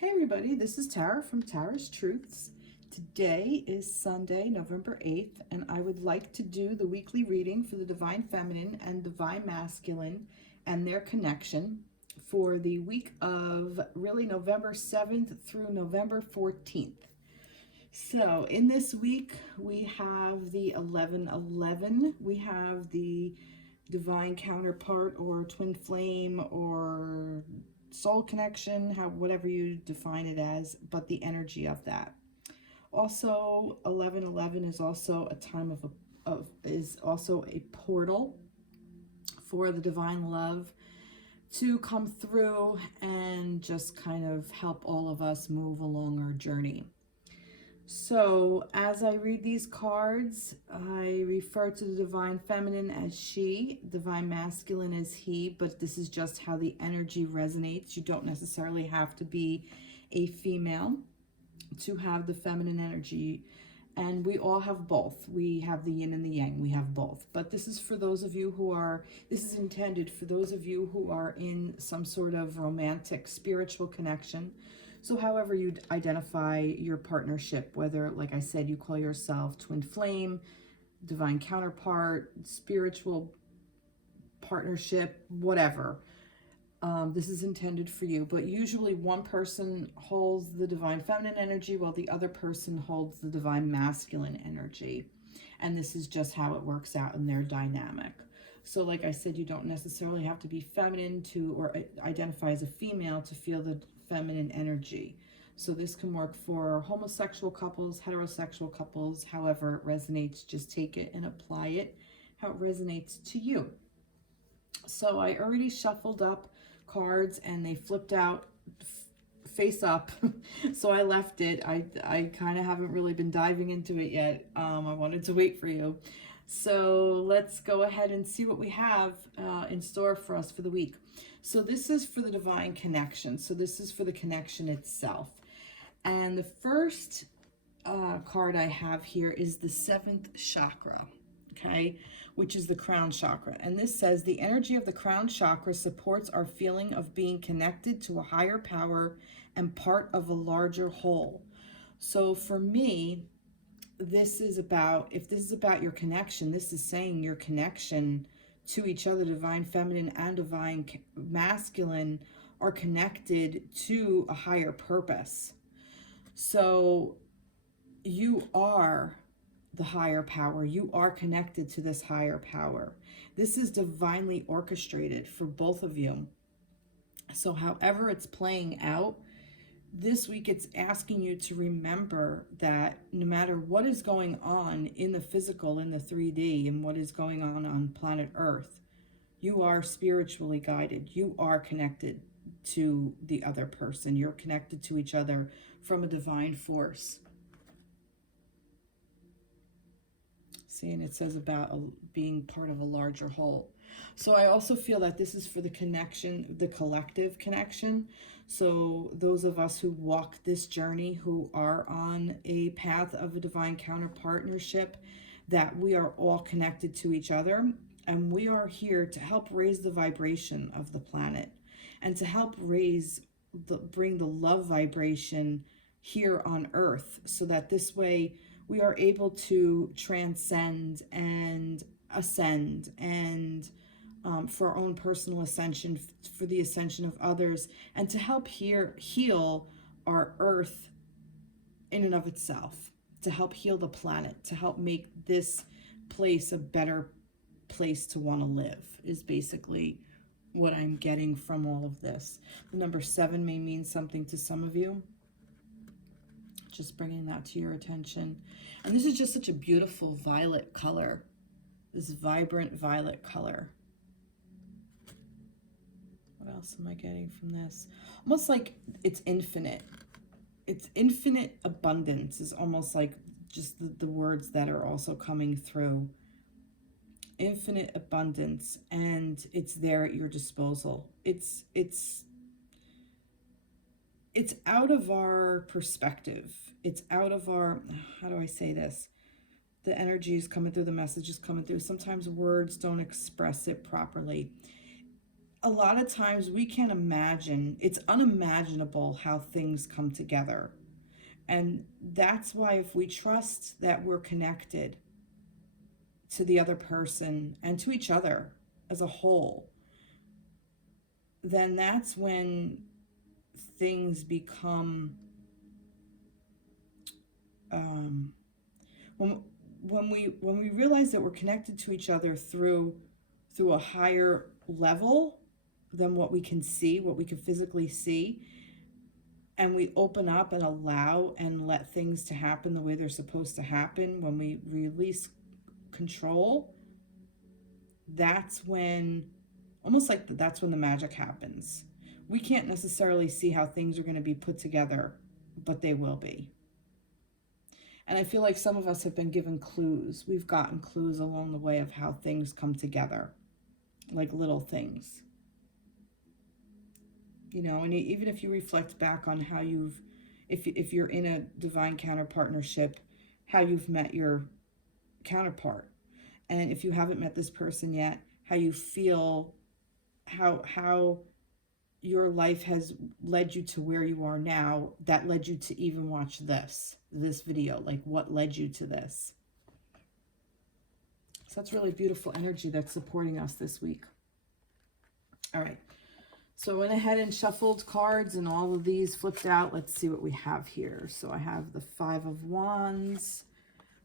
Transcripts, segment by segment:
Hey everybody, this is Tara from Tara's Truths. Today is Sunday, November 8th, and I would like to do the weekly reading for the Divine Feminine and Divine Masculine and their connection for the week of really November 7th through November 14th. So in this week, we have the 1111, we have the divine counterpart or twin flame or soul connection, whatever you define it as, but the energy of that. Also, 1111 is also a time is also a portal for the divine love to come through and just kind of help all of us move along our journey. So as I read these cards, I refer to the Divine Feminine as she, Divine Masculine as he, but this is just how the energy resonates. You don't necessarily have to be a female to have the feminine energy, and we all have both. We have the yin and the yang, we have both. But this is for those of you who are, this is intended for those of you who are in some sort of romantic, spiritual connection. So however you identify your partnership, whether, like I said, you call yourself twin flame, divine counterpart, spiritual partnership, whatever, this is intended for you. But usually one person holds the divine feminine energy while the other person holds the divine masculine energy. And this is just how it works out in their dynamic. So like I said, you don't necessarily have to be feminine to, or identify as a female to feel the feminine energy. So this can work for homosexual couples, heterosexual couples, however it resonates. Just take it and apply it how it resonates to you. So I already shuffled up cards and they flipped out face up. So I left it. I kind of haven't really been diving into it yet. I wanted to wait for you. So let's go ahead and see what we have in store for us for the week. So this is for the divine connection. So this is for the connection itself. And the first card I have here is the 7th chakra, okay, which is the crown chakra. And this says the energy of the crown chakra supports our feeling of being connected to a higher power and part of a larger whole. So for me, this is about, if this is about your connection, this is saying your connection to each other, divine feminine and divine masculine, are connected to a higher purpose. So you are the higher power. You are connected to this higher power. This is divinely orchestrated for both of you. So however it's playing out, this week it's asking you to remember that no matter what is going on in the physical, in the 3D, and what is going on planet Earth, you are spiritually guided. You are connected to the other person. You're connected to each other from a divine force. See, and it says about being part of a larger whole. So I also feel that this is for the connection, the collective connection. So those of us who walk this journey, who are on a path of a divine counterpartnership, that we are all connected to each other. And we are here to help raise the vibration of the planet and to help bring the love vibration here on Earth, so that this way we are able to transcend and ascend, and for our own personal ascension, for the ascension of others, and to help heal our Earth in and of itself, to help heal the planet, to help make this place a better place to want to live, is basically what I'm getting from all of this. The number 7 may mean something to some of you. Just bringing that to your attention. And this is just such a beautiful violet color, this vibrant violet color. What else am I getting from this? Almost like it's infinite. It's infinite abundance is almost like just the words that are also coming through. Infinite abundance, and it's there at your disposal. It's out of our perspective. It's out of our, how do I say this? The energy is coming through, the message is coming through. Sometimes words don't express it properly. a lot of times we can't imagine, it's unimaginable how things come together. And that's why if we trust that we're connected to the other person and to each other as a whole, then that's when things become, when we realize that we're connected to each other through a higher level than what we can see, what we can physically see, and we open up and allow and let things to happen the way they're supposed to happen, when we release control, that's when, almost like that's when the magic happens. We can't necessarily see how things are going to be put together, but they will be. And I feel like some of us have been given clues. We've gotten clues along the way of how things come together, like little things. You know, and even if you reflect back on how you've, if you're in a divine counterpartnership, how you've met your counterpart. And if you haven't met this person yet, how you feel, how your life has led you to where you are now, that led you to even watch this video, like what led you to this. So that's really beautiful energy that's supporting us this week. All right. So I went ahead and shuffled cards and all of these flipped out. Let's see what we have here. So I have the 5 of Wands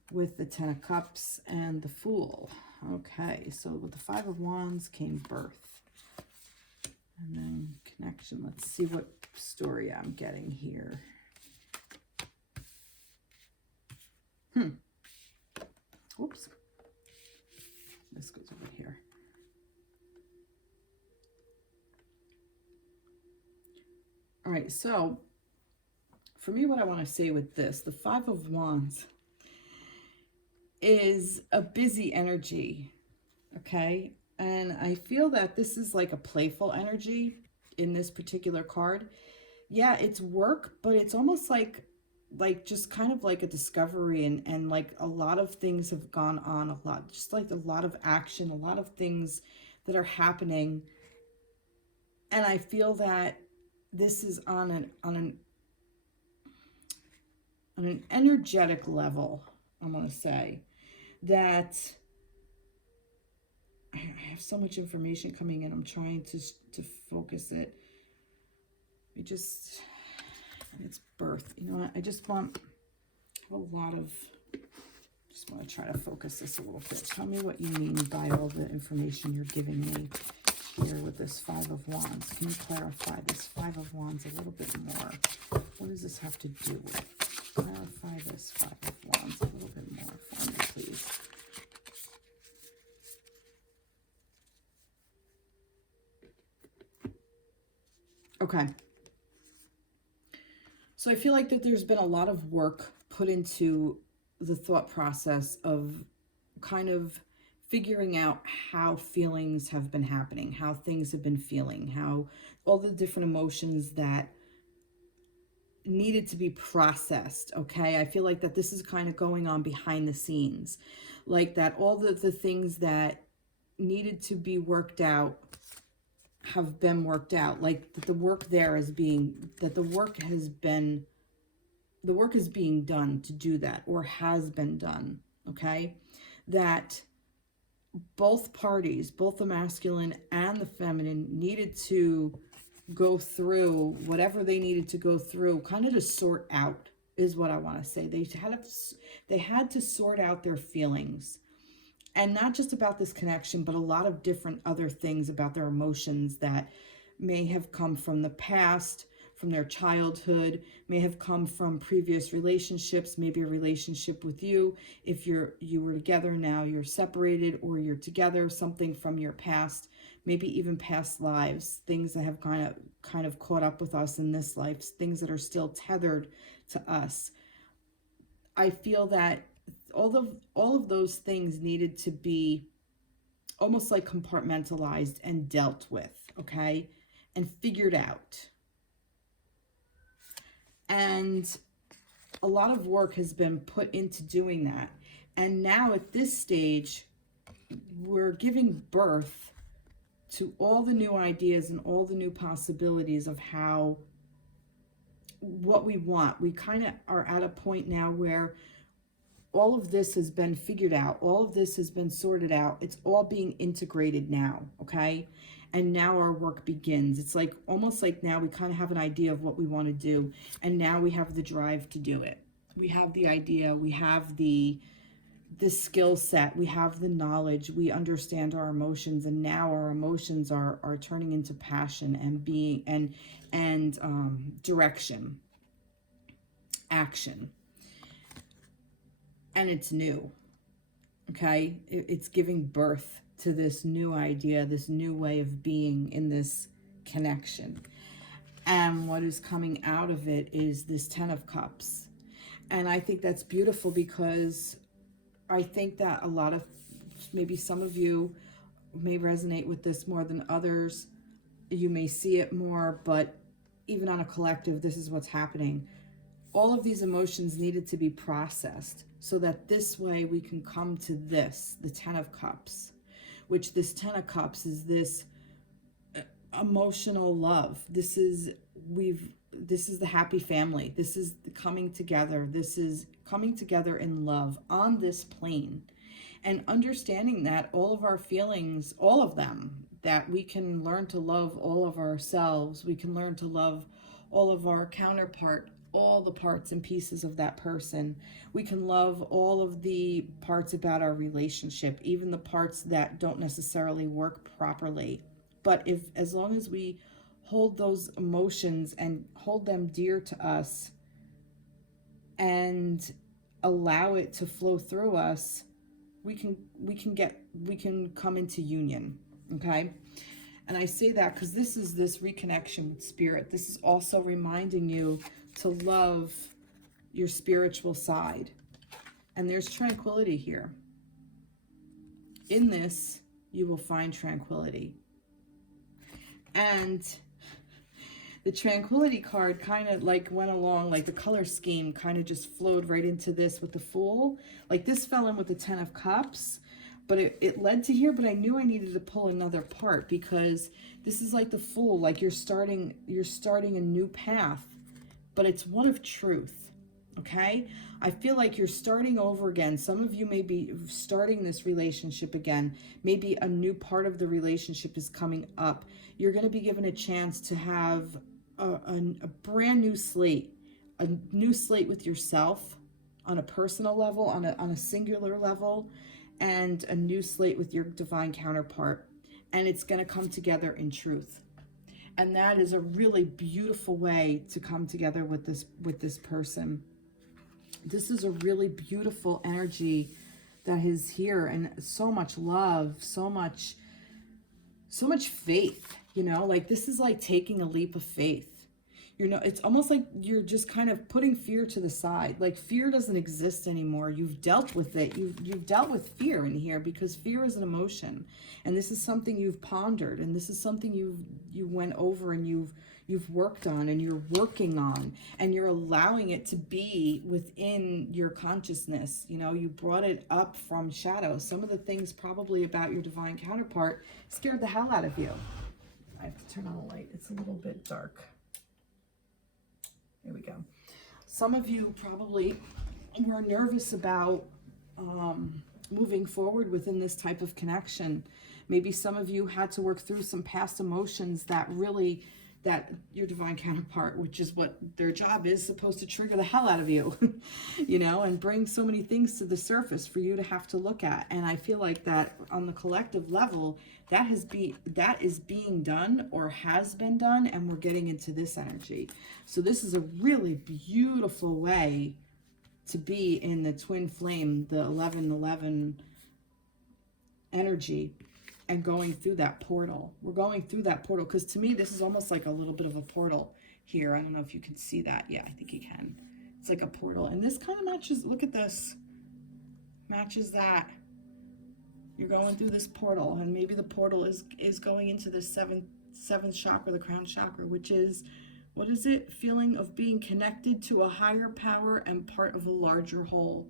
with the 10 of Cups and the Fool. Okay, so with the 5 of Wands came birth. And then connection. Let's see what story I'm getting here. Whoops. This goes over here. All right, so for me, what I want to say with this, the 5 of Wands is a busy energy, okay? And I feel that this is like a playful energy in this particular card. Yeah, it's work, but it's almost like just kind of like a discovery, and like a lot of things have gone on, a lot, just like a lot of action, a lot of things that are happening. And I feel that this is on an energetic level, I'm going to say, that I have so much information coming in. I'm trying to focus it. It's birth. You know what? I just want to try to focus this a little bit. Tell me what you mean by all the information you're giving me here with this 5 of Wands. Can you clarify this 5 of Wands a little bit more? What does this have to do with? Clarify this 5 of Wands a little bit more for me, please. Okay. So I feel like that there's been a lot of work put into the thought process of kind of figuring out how feelings have been happening, how things have been feeling, how all the different emotions that needed to be processed, okay? I feel like that this is kind of going on behind the scenes, like that all the things that needed to be worked out have been worked out, like that the work there is being, that the work is being done to do that, or has been done, okay? That both parties, both the masculine and the feminine, needed to go through whatever they needed to go through, kind of to sort out, is what I want to say. They had to sort out their feelings, and not just about this connection, but a lot of different other things about their emotions that may have come from the past, from their childhood, may have come from previous relationships, maybe a relationship with you. If you were together, now you're separated, or you're together, something from your past, maybe even past lives, things that have kind of caught up with us in this life, things that are still tethered to us. I feel that all of those things needed to be almost like compartmentalized and dealt with, okay, and figured out. And a lot of work has been put into doing that. And now at this stage, we're giving birth all the new ideas and all the new possibilities of how, what we want. We kind of are at a point now where all of this has been figured out. All of this has been sorted out. It's all being integrated now, okay? And now our work begins. It's like almost like now we kind of have an idea of what we want to do, and now we have the drive to do it. We have the idea, we have the skill set, we have the knowledge, we understand our emotions, and now our emotions are turning into passion and being and direction, action. And it's new, okay? It's giving birth to this new idea, this new way of being in this connection. And what is coming out of it is this 10 of Cups. And I think that's beautiful, because I think that a lot of, maybe some of you may resonate with this more than others. You may see it more, but even on a collective, this is what's happening. All of these emotions needed to be processed so that this way we can come to this, the 10 of Cups, which this 10 of Cups is this emotional love. This is the happy family. This is the coming together. This is coming together in love on this plane, and understanding that all of our feelings, all of them, that we can learn to love all of ourselves. We can learn to love all of our counterpart, all the parts and pieces of that person. We can love all of the parts about our relationship, even the parts that don't necessarily work properly. But as long as we hold those emotions and hold them dear to us and allow it to flow through us, we can come into union, okay? And I say that because this is this reconnection with spirit. This is also reminding you to love your spiritual side. And there's tranquility here. In this, you will find tranquility. And the tranquility card kind of like went along, like the color scheme kind of just flowed right into this with the Fool. Like this fell in with the 10 of Cups, but it led to here, but I knew I needed to pull another part, because this is like the Fool, like you're starting a new path, but it's one of truth, okay? I feel like you're starting over again. Some of you may be starting this relationship again. Maybe a new part of the relationship is coming up. You're going to be given a chance to have a brand new slate, a new slate with yourself on a personal level, on a singular level, and a new slate with your divine counterpart. And it's going to come together in truth. And that is a really beautiful way to come together with this person. This is a really beautiful energy that is here, and so much love, so much faith, you know, like this is like taking a leap of faith. You know, it's almost like you're just kind of putting fear to the side. Like fear doesn't exist anymore. You've dealt with it. You've dealt with fear in here, because fear is an emotion. And this is something you've pondered, and this is something you went over and you've worked on, and you're working on, and you're allowing it to be within your consciousness. You know, you brought it up from shadow. Some of the things probably about your divine counterpart scared the hell out of you. I have to turn on the light. It's a little bit dark. There we go. Some of you probably were nervous about moving forward within this type of connection. Maybe some of you had to work through some past emotions that your divine counterpart, which is what their job is, supposed to trigger the hell out of you, you know, and bring so many things to the surface for you to have to look at. And I feel like that on the collective level, that is being done or has been done, and we're getting into this energy. So this is a really beautiful way to be in the twin flame, the 11-11 energy, and going through that portal. We're going through that portal, because to me, this is almost like a little bit of a portal here. I don't know if you can see that. Yeah, I think you can. It's like a portal. And this kind of matches, look at this, matches that. You're going through this portal, and maybe the portal is going into the seventh chakra, the crown chakra, which is, what is it? Feeling of being connected to a higher power and part of a larger whole.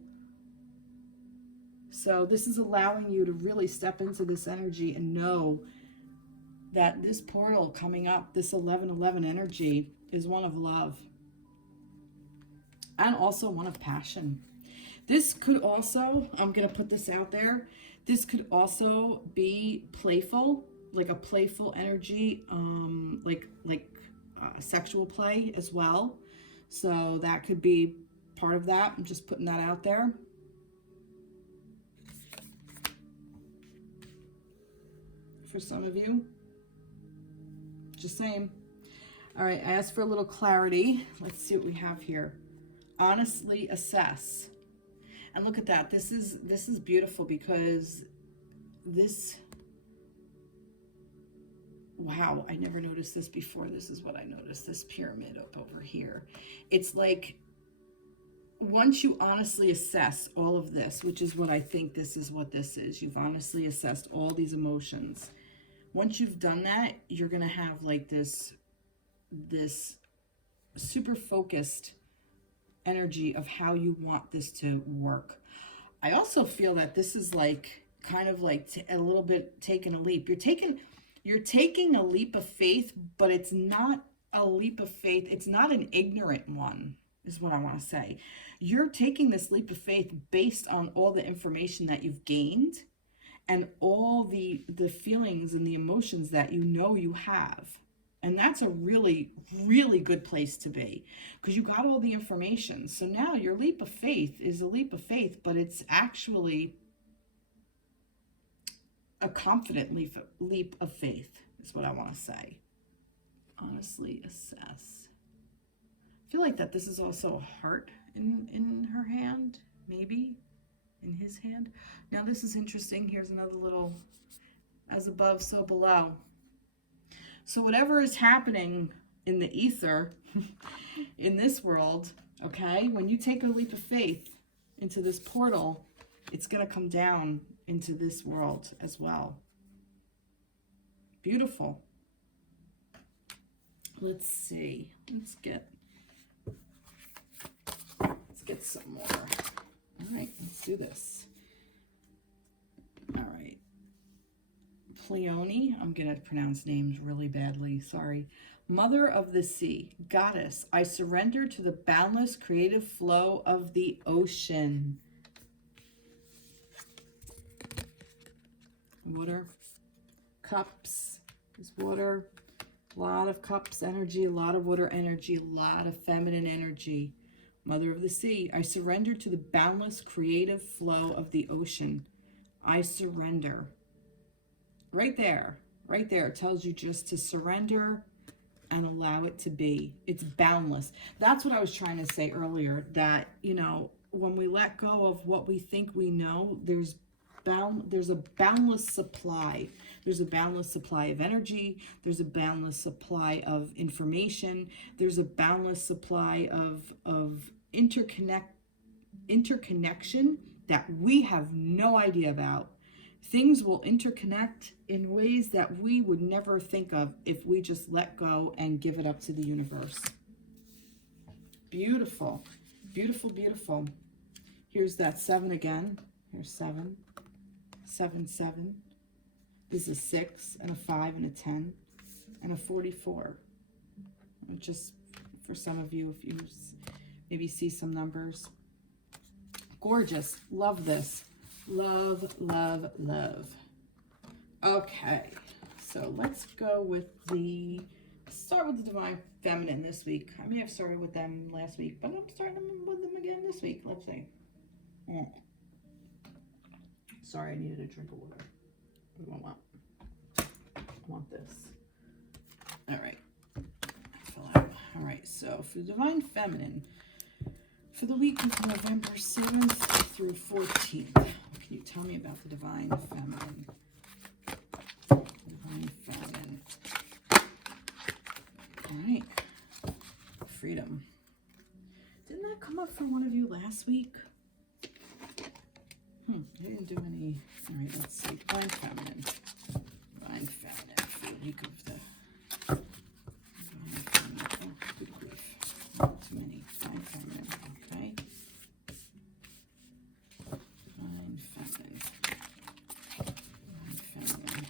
So this is allowing you to really step into this energy and know that this portal coming up, this 1111 energy, is one of love. And also one of passion. This could also, I'm going to put this out there, this could also be playful, like a playful energy, like sexual play as well. So that could be part of that. I'm just putting that out there. For some of you. Just saying. All right, I asked for a little clarity. Let's see what we have here. Honestly assess. And look at that. This is beautiful because this, wow, I never noticed this before. This is what I noticed, this pyramid up over here. It's like, once you honestly assess all of this, which is what I think this is what this is, you've honestly assessed all these emotions. Once you've done that, you're going to have like this super focused energy of how you want this to work. I also feel that this is like kind of like a little bit taking a leap. You're taking a leap of faith, but it's not a leap of faith. It's not an ignorant one, is what I want to say. You're taking this leap of faith based on all the information that you've gained and all the feelings and the emotions that you know you have. And that's a really, really good place to be because you got all the information. So now your leap of faith is a leap of faith, but it's actually a confident leap of faith is what I want to say. Honestly assess. I feel like that this is also a heart in her hand, maybe in his hand. Now this is interesting. Here's another little, as above, so below. So whatever is happening in the ether, in this world, okay, when you take a leap of faith into this portal, it's going to come down into this world as well. Beautiful. Let's see. Let's get some more. All right, let's do this. All right. Pleione, I'm going to pronounce names really badly, sorry. Mother of the sea, goddess, I surrender to the boundless creative flow of the ocean. Water, cups is water, a lot of cups energy, a lot of water energy, a lot of feminine energy. Mother of the sea, I surrender to the boundless creative flow of the ocean. I surrender. Right there it tells you just to surrender and allow it to be. It's boundless. That's what I was trying to say earlier, that, you know, when we let go of what we think we know, there's a boundless supply. There's a boundless supply of energy. There's a boundless supply of information. There's a boundless supply of interconnection that we have no idea about. Things will interconnect in ways that we would never think of if we just let go and give it up to the universe. Beautiful, beautiful, beautiful. Here's that 7 again. Here's 7, 7, 7. This is a 6 and a 5 and a 10 and a 44. Just for some of you, if you maybe see some numbers. Gorgeous. Love this. Love, love, love. Okay, so let's go with start with the Divine Feminine this week. I may have started with them last week, but I'm starting with them again this week. Let's see. Sorry, I needed a drink of water. What do I want this. All right. Fill out. All right, so for the Divine Feminine, for the week of November 7th through 14th, can you tell me about the Divine Feminine? Divine Feminine. All right. Freedom. Didn't that come up for one of you last week? I didn't do any. All right, let's see. Divine Feminine. Divine Feminine for the week of the Divine Feminine. Oh, good grief. Not too many. Divine Feminine. Okay. Divine Feminine. Divine Feminine.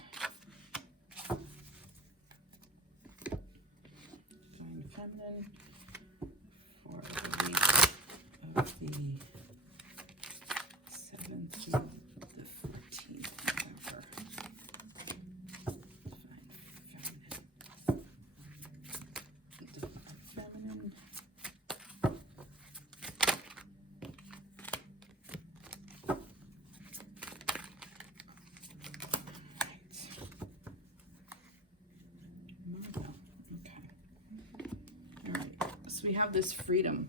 the 7th through the 14th of November. Divine Feminine. We have this freedom.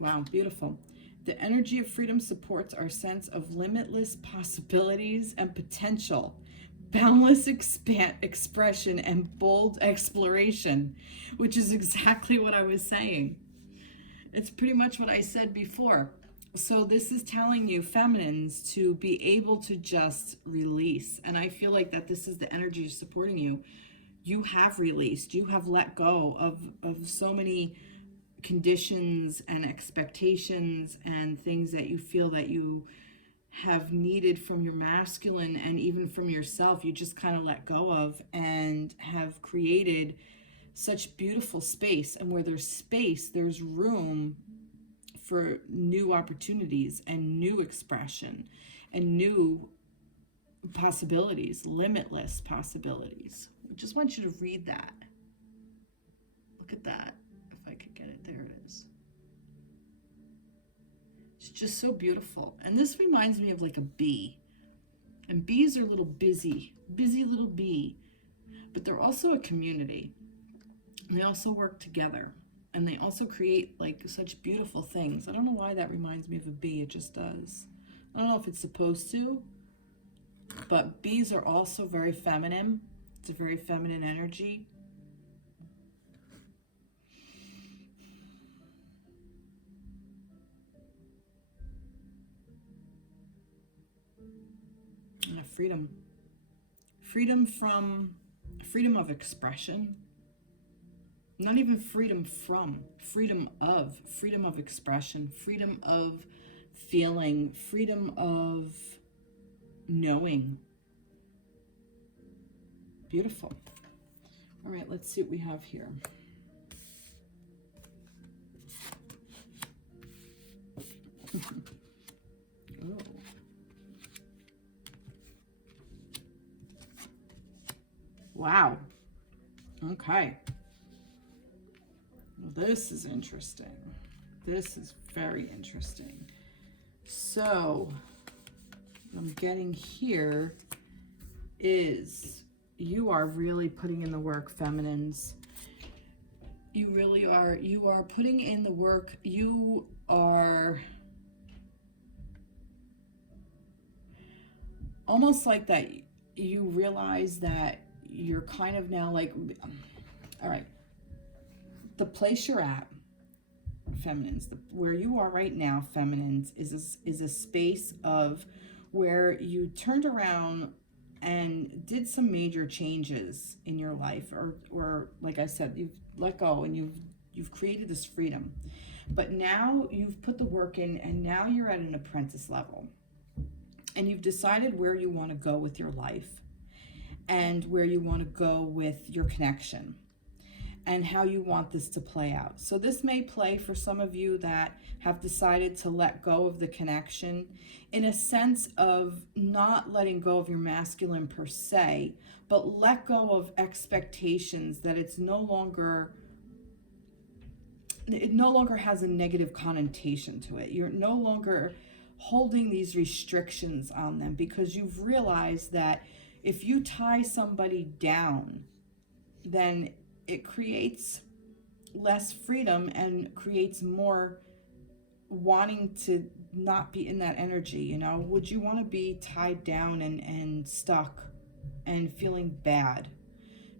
Wow, beautiful. The energy of freedom supports our sense of limitless possibilities and potential, boundless expression, and bold exploration, which is exactly what I was saying. It's pretty much what I said before. So this is telling you, feminines, to be able to just release. And I feel like that this is the energy supporting you. You have released, you have let go of so many conditions and expectations and things that you feel that you have needed from your masculine and even from yourself. You just kind of let go of and have created such beautiful space. And where there's space, there's room for new opportunities and new expression and new possibilities, limitless possibilities. I just want you to read that. Look at that. If I could get it, there it is. It's just so beautiful. And this reminds me of like a bee. And bees are little busy little bee. But they're also a community. And they also work together. And they also create like such beautiful things. I don't know why that reminds me of a bee. It just does. I don't know if it's supposed to. But bees are also very feminine. It's a very feminine energy. And freedom. Freedom of expression. Not even freedom from, freedom of expression, freedom of feeling, freedom of knowing. Beautiful. All right, let's see what we have here. Oh. Wow. Okay. Well, this is interesting. This is very interesting. So, what I'm getting here is you are really putting in the work, feminines. You really are. You are putting in the work. You are almost like that. You realize that you're kind of now like, all right, the place you're at, feminines, where you are right now, feminines, is a space of where you turned around and did some major changes in your life, or like I said, you've let go and you've created this freedom. But now you've put the work in, and now you're at an apprentice level. And you've decided where you want to go with your life and where you want to go with your connection and how you want this to play out. So this may play for some of you that have decided to let go of the connection in a sense of not letting go of your masculine per se, but let go of expectations that it no longer has a negative connotation to it. You're no longer holding these restrictions on them because you've realized that if you tie somebody down, then it creates less freedom and creates more wanting to not be in that energy. You know, would you want to be tied down and stuck and feeling bad?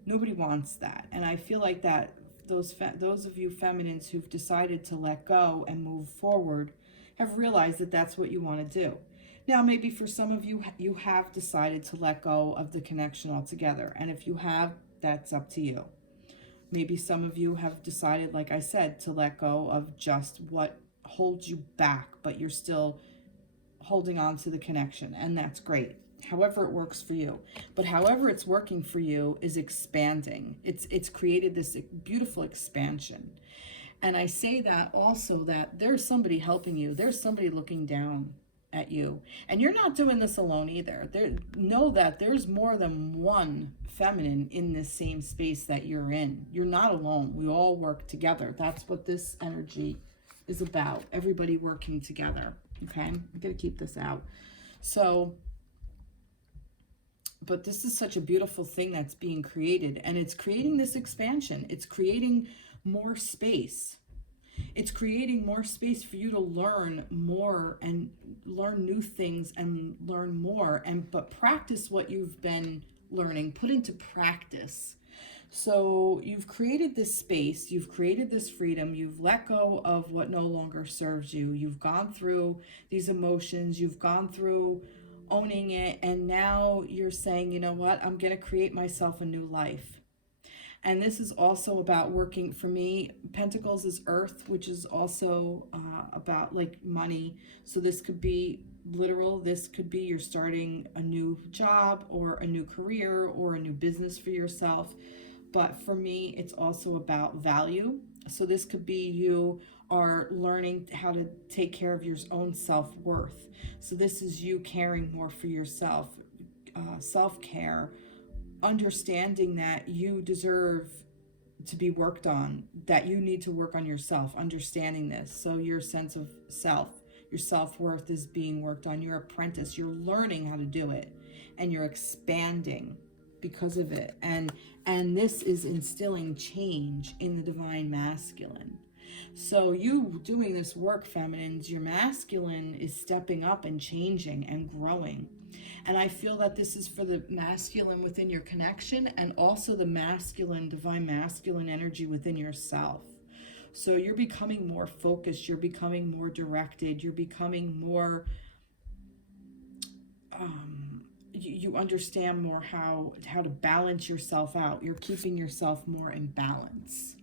Nobody wants that. And I feel like that those of you feminines who've decided to let go and move forward have realized that that's what you want to do. Now, maybe for some of you, you have decided to let go of the connection altogether. And if you have, that's up to you. Maybe some of you have decided, like I said, to let go of just what holds you back, but you're still holding on to the connection, and that's great. However it works for you. But however it's working for you is expanding. It's created this beautiful expansion. And I say that also that there's somebody helping you. There's somebody looking down at you. And you're not doing this alone either. Know that there's more than one feminine in this same space that you're in. You're not alone. We all work together. That's what this energy is about. Everybody working together. Okay? I'm going to keep this out. So, but this is such a beautiful thing that's being created. And it's creating this expansion. It's creating more space. It's creating more space for you to learn more and learn new things and learn more, but practice what you've been learning, put into practice. So you've created this space, you've created this freedom, you've let go of what no longer serves you, you've gone through these emotions, you've gone through owning it, and now you're saying, you know what, I'm going to create myself a new life. And this is also about working, for me, Pentacles is earth, which is also about like money. So this could be literal. This could be you're starting a new job or a new career or a new business for yourself. But for me, it's also about value. So this could be you are learning how to take care of your own self-worth. So this is you caring more for yourself, self-care, understanding that you deserve to be worked on, that you need to work on yourself, understanding this. So your sense of self, your self-worth is being worked on. You're an apprentice. You're learning how to do it, and you're expanding because of it. And this is instilling change in the divine masculine. So you doing this work, feminines, your masculine is stepping up and changing and growing. And I feel that this is for the masculine within your connection and also the masculine, divine masculine energy within yourself. So you're becoming more focused, you're becoming more directed, you're becoming more, you understand more how to balance yourself out. You're keeping yourself more in balance.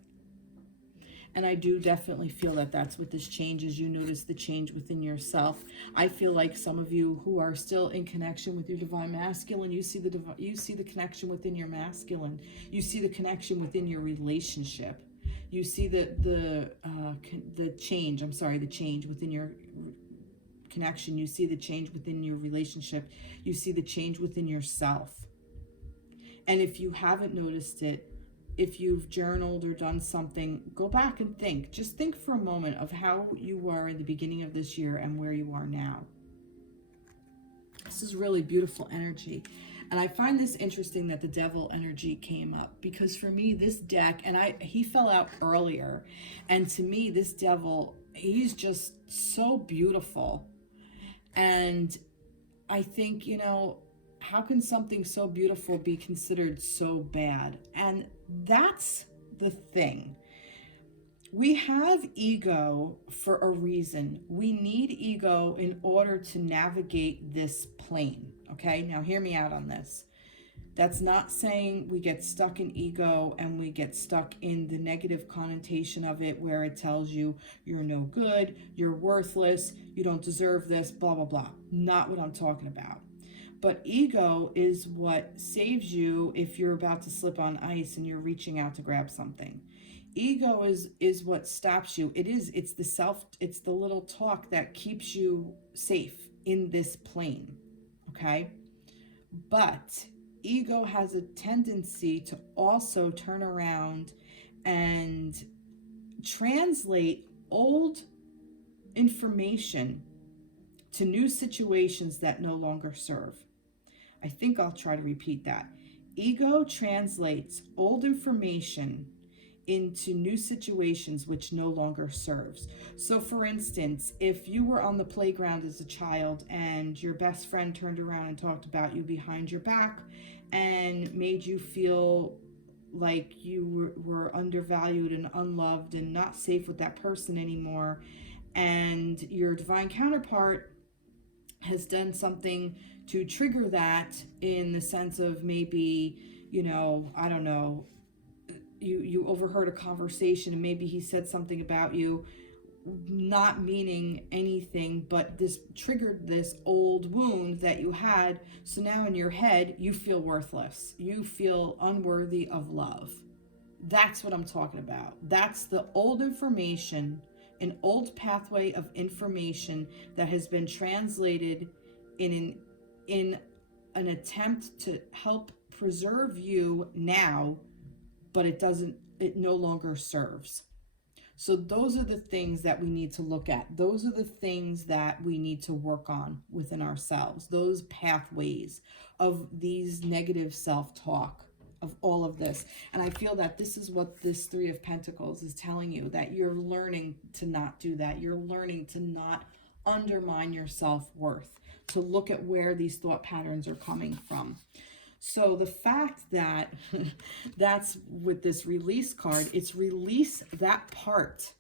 And I do definitely feel that that's what this change is. You notice the change within yourself. I feel like some of you who are still in connection with your divine masculine, you see the connection within your masculine. You see the connection within your relationship. You see the change. The change within your connection. You see the change within your relationship. You see the change within yourself. And if you haven't noticed it, if you've journaled or done something, go back and think. Just think for a moment of how you were in the beginning of this year and where you are now. This is really beautiful energy. And I find this interesting that the devil energy came up, because for me, this deck, and he fell out earlier. And to me, this devil, he's just so beautiful. And I think, you know, how can something so beautiful be considered so bad? And that's the thing. We have ego for a reason. We need ego in order to navigate this plane. Okay, now hear me out on this. That's not saying we get stuck in ego and we get stuck in the negative connotation of it, where it tells you you're no good, you're worthless, you don't deserve this, blah, blah, blah. Not what I'm talking about. But ego is what saves you if you're about to slip on ice and you're reaching out to grab something. Ego is what stops you. It's the little talk that keeps you safe in this plane. Okay? But ego has a tendency to also turn around and translate old information to new situations that no longer serve. I think I'll try to repeat that. Ego translates old information into new situations which no longer serves. So for instance, if you were on the playground as a child and your best friend turned around and talked about you behind your back and made you feel like you were undervalued and unloved and not safe with that person anymore, and your divine counterpart has done something to trigger that, in the sense of maybe, you know, I don't know, you overheard a conversation and maybe he said something about you, not meaning anything, but this triggered this old wound that you had. So now in your head, you feel worthless. You feel unworthy of love. That's what I'm talking about. That's the old information, an old pathway of information that has been translated in an attempt to help preserve you now, but it no longer serves. So those are the things that we need to look at. Those are the things that we need to work on within ourselves. Those pathways of these negative self-talk, of all of this. And I feel that this is what this Three of Pentacles is telling you, that you're learning to not do that. You're learning to not undermine your self-worth, to look at where these thought patterns are coming from. So the fact that that's with this release card, it's release that part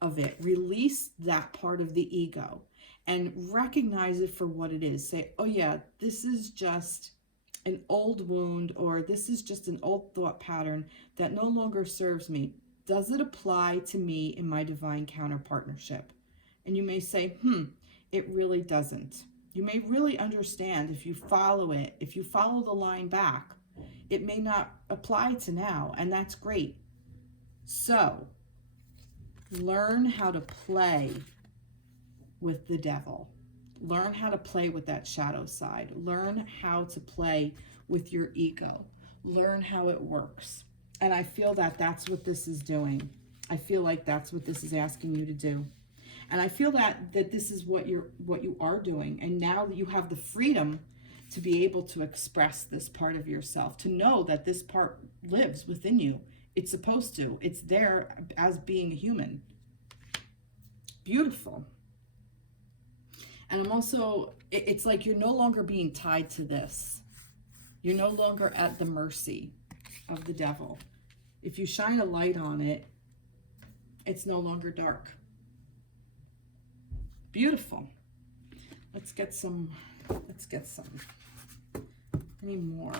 of it. Release that part of the ego and recognize it for what it is. Say, oh yeah, this is just an old wound, or this is just an old thought pattern that no longer serves me. Does it apply to me in my divine counterpartnership? And you may say, it really doesn't. You may really understand if you follow it, if you follow the line back, it may not apply to now, and that's great. So, learn how to play with the devil. Learn how to play with that shadow side. Learn how to play with your ego. Learn how it works. And I feel that that's what this is doing. I feel like that's what this is asking you to do. And I feel that this is what you are doing. And now that you have the freedom to be able to express this part of yourself, to know that this part lives within you. It's supposed to. It's there as being a human. Beautiful. And I'm also, it's like you're no longer being tied to this. You're no longer at the mercy of the devil. If you shine a light on it, it's no longer dark. Beautiful. Let's get some, any more.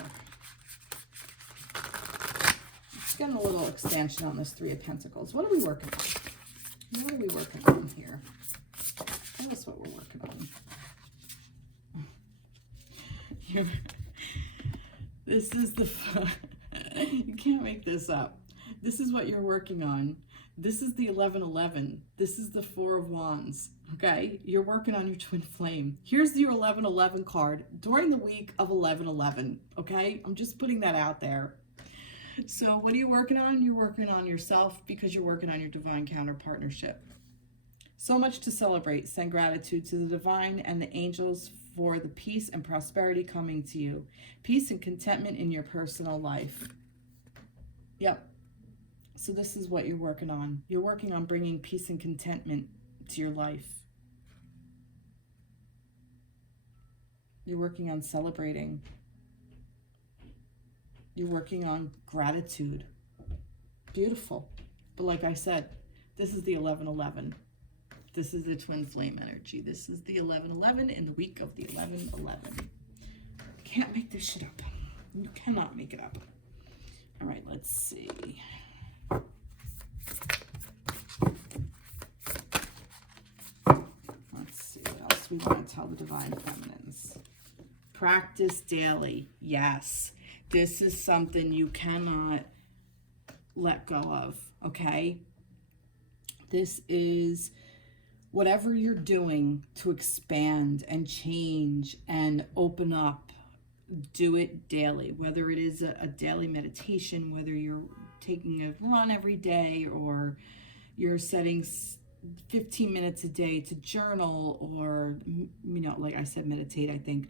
Let's get a little extension on this Three of Pentacles. What are we working on? What are we working on here? Tell us what we're working on. This is the, you can't make this up. This is what you're working on. This is the 1111. This is the Four of Wands. Okay, you're working on your twin flame. Here's your 1111 card during the week of 1111. Okay, I'm just putting that out there. So what are you working on? You're working on yourself because you're working on your divine counterpartnership. So much to celebrate. Send gratitude to the divine and the angels for the peace and prosperity coming to you. Peace and contentment in your personal life. Yep. So this is what you're working on. You're working on bringing peace and contentment to your life. You're working on celebrating. You're working on gratitude. Beautiful. But like I said, this is the 1111. This is the twin flame energy. This is the 1111 in the week of the 1111. Can't make this shit up. You cannot make it up. All right, let's see. Let's see what else we want to tell the divine feminines. Practice daily. Yes. This is something you cannot let go of, okay? This is whatever you're doing to expand and change and open up, do it daily. Whether it is a daily meditation, whether you're taking a run every day, or you're setting 15 minutes a day to journal, or, you know, like I said, meditate, I think,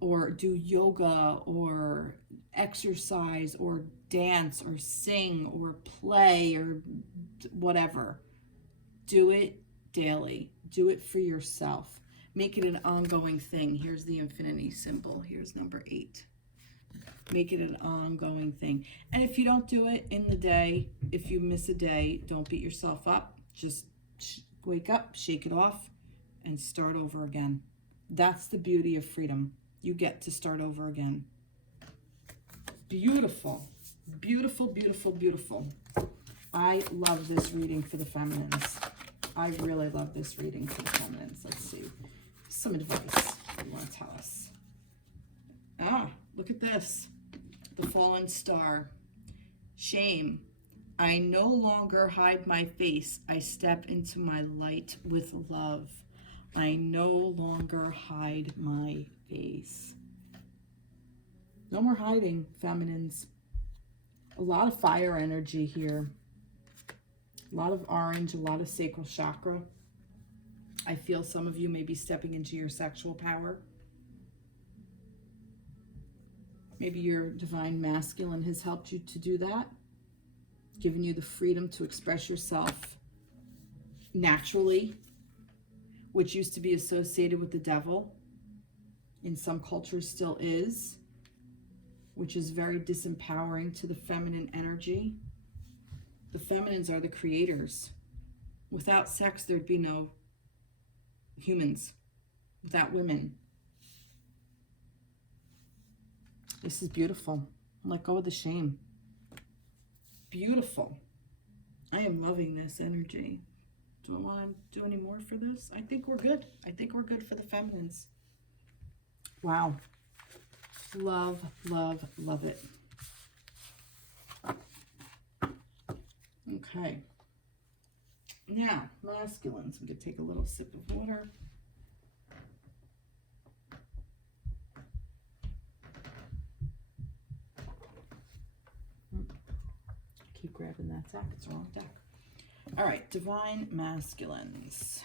or do yoga, or exercise, or dance, or sing, or play, or whatever. Do it daily. Do it for yourself. Make it an ongoing thing. Here's the infinity symbol. Here's number 8. Make it an ongoing thing. And if you don't do it in the day, if you miss a day, don't beat yourself up. Just wake up, shake it off, and start over again. That's the beauty of freedom. You get to start over again. Beautiful. Beautiful, beautiful, beautiful. I love this reading for the feminines. I really love this reading for the feminines. Let's see. Some advice you want to tell us. Ah, look at this. The fallen star. Shame. I no longer hide my face. I step into my light with love. I no longer hide my face. No more hiding, feminines. A lot of fire energy here. A lot of orange, a lot of sacral chakra. I feel some of you may be stepping into your sexual power. Maybe your divine masculine has helped you to do that, given you the freedom to express yourself naturally, which used to be associated with the devil. In some cultures still is, which is very disempowering to the feminine energy. The feminines are the creators. Without sex, there'd be no humans. Without women. This is beautiful. Let go of the shame. Beautiful. I am loving this energy. Do I want to do any more for this? I think we're good. I think we're good for the feminines. Wow. Love, love, love it. Okay. Now, masculines. We could take a little sip of water. Keep grabbing that deck. It's the wrong deck. All right, divine masculines.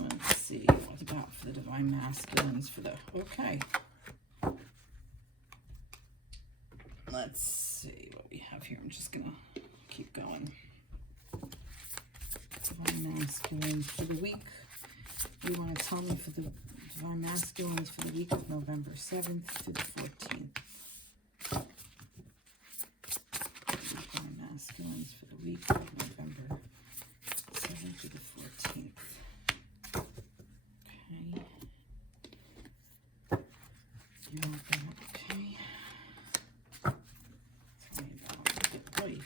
Let's see what's about for the divine masculines for the, okay. Let's see what we have here. I'm just gonna keep going. Divine masculines for the week. You want to tell me for the divine masculines for the week of November 7th to the 14th. Divine masculines for the week of November 7th to the 14th. Okay. You want that, okay. Tell me about it. All right.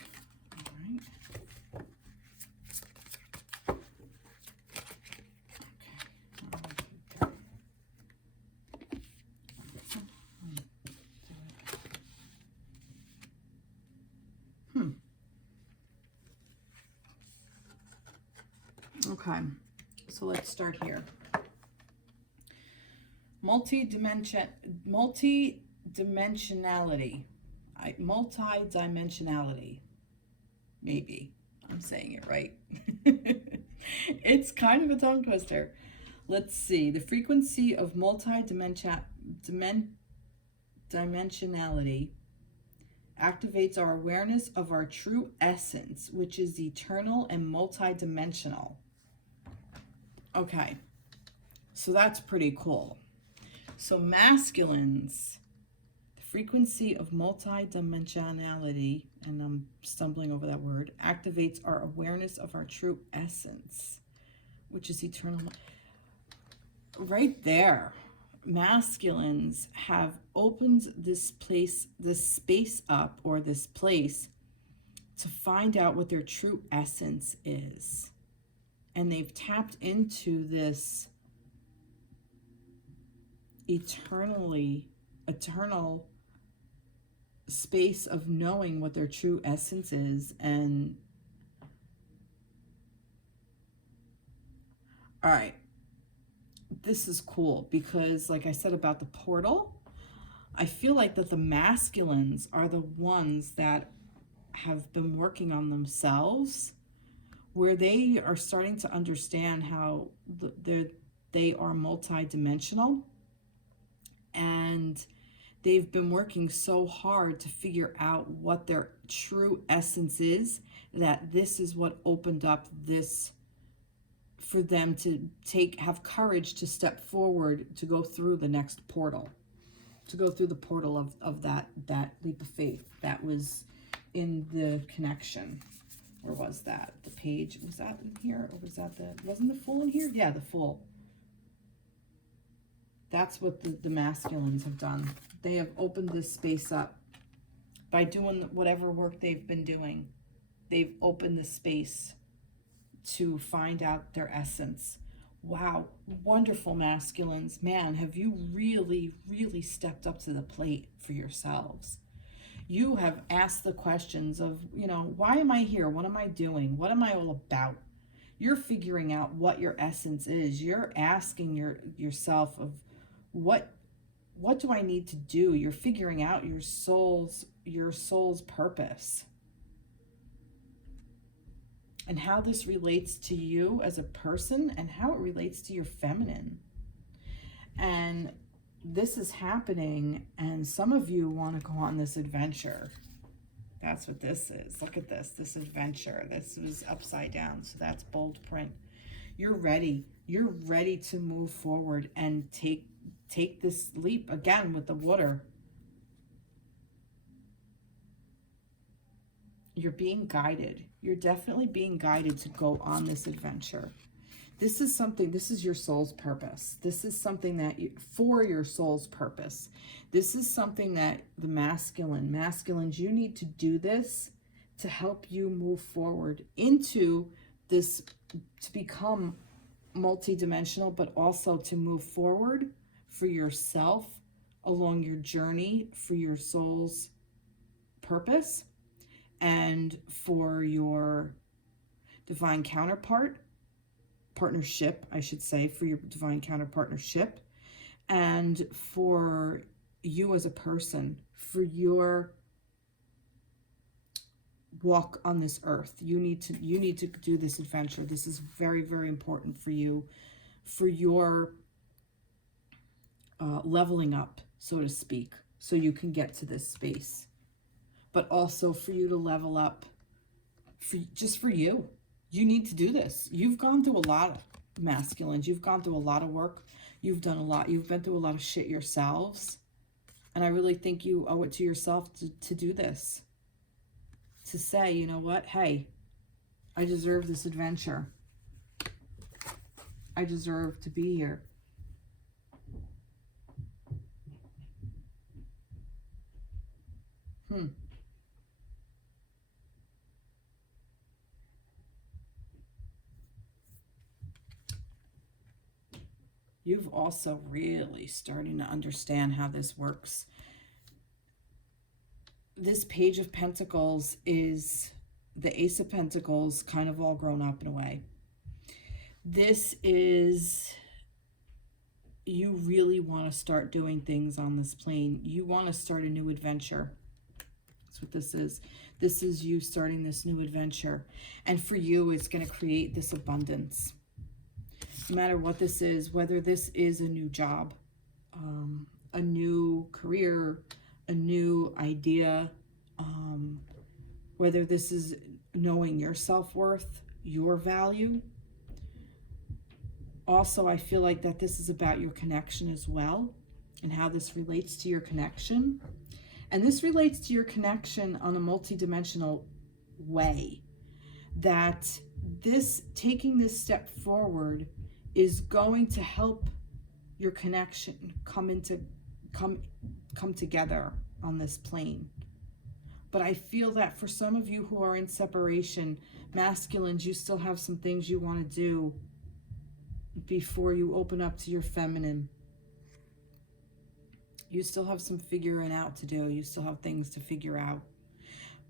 Okay, so let's start here. Multidimensionality. Multidimensionality. Maybe I'm saying it right. It's kind of a tongue twister. Let's see. The frequency of dimensionality activates our awareness of our true essence, which is eternal and multidimensional. Okay, so that's pretty cool. So masculines, the frequency of multidimensionality, and I'm stumbling over that word, activates our awareness of our true essence, which is eternal. Right there, masculines have opened this place, this space up, or this place, to find out what their true essence is. And they've tapped into this eternal space of knowing what their true essence is. And all right, this is cool because, like I said about the portal, I feel like that the masculines are the ones that have been working on themselves, where they are starting to understand how they are multidimensional, and they've been working so hard to figure out what their true essence is, that this is what opened up this for them to have courage to step forward, to go through the next portal, to go through the portal of that leap of faith that was in the connection. Or was that the page? Was that in here? Or was that wasn't the Fool in here? Yeah, the Fool. That's what the masculines have done. They have opened this space up by doing whatever work they've been doing. They've opened the space to find out their essence. Wow, wonderful masculines. Man, have you really, really stepped up to the plate for yourselves. You have asked the questions of, you know, why am I here? What am I doing? What am I all about? You're figuring out what your essence is. You're asking yourself of what do I need to do? You're figuring out your soul's purpose. And how this relates to you as a person and how it relates to your feminine. And this is happening, and some of you want to go on this adventure. That's what this is. Look at this adventure. This was upside down, so that's bold print. You're ready. You're ready to move forward and take this leap again with the water. You're being guided. You're definitely being guided to go on this adventure. This is something, this is your soul's purpose. This is something that for your soul's purpose. This is something that the masculines, you need to do this to help you move forward into this, to become multidimensional, but also to move forward for yourself along your journey for your soul's purpose and for your divine partnership, I should say, for your divine counterpartnership, and for you as a person, for your walk on this earth. You need to do this adventure. This is very, very important for you, for your leveling up, so to speak, so you can get to this space, but also for you to level up just for you. You need to do this. You've gone through a lot of masculines. You've gone through a lot of work. You've done a lot. You've been through a lot of shit yourselves. And I really think you owe it to yourself to do this. To say, you know what? Hey, I deserve this adventure. I deserve to be here. You've also really starting to understand how this works. This Page of Pentacles is the Ace of Pentacles kind of all grown up in a way. This is, you really want to start doing things on this plane. You want to start a new adventure. That's what this is. This is you starting this new adventure. And for you, it's going to create this abundance. No matter what this is, whether this is a new job, a new career, a new idea, whether this is knowing your self-worth, your value. Also, I feel like that this is about your connection as well, and how this relates to your connection. And this relates to your connection on a multidimensional way. That this, taking this step forward, is going to help your connection come together on this plane. But I feel that for some of you who are in separation, masculines, you still have some things you want to do before you open up to your feminine. You still have some figuring out to do. You still have things to figure out.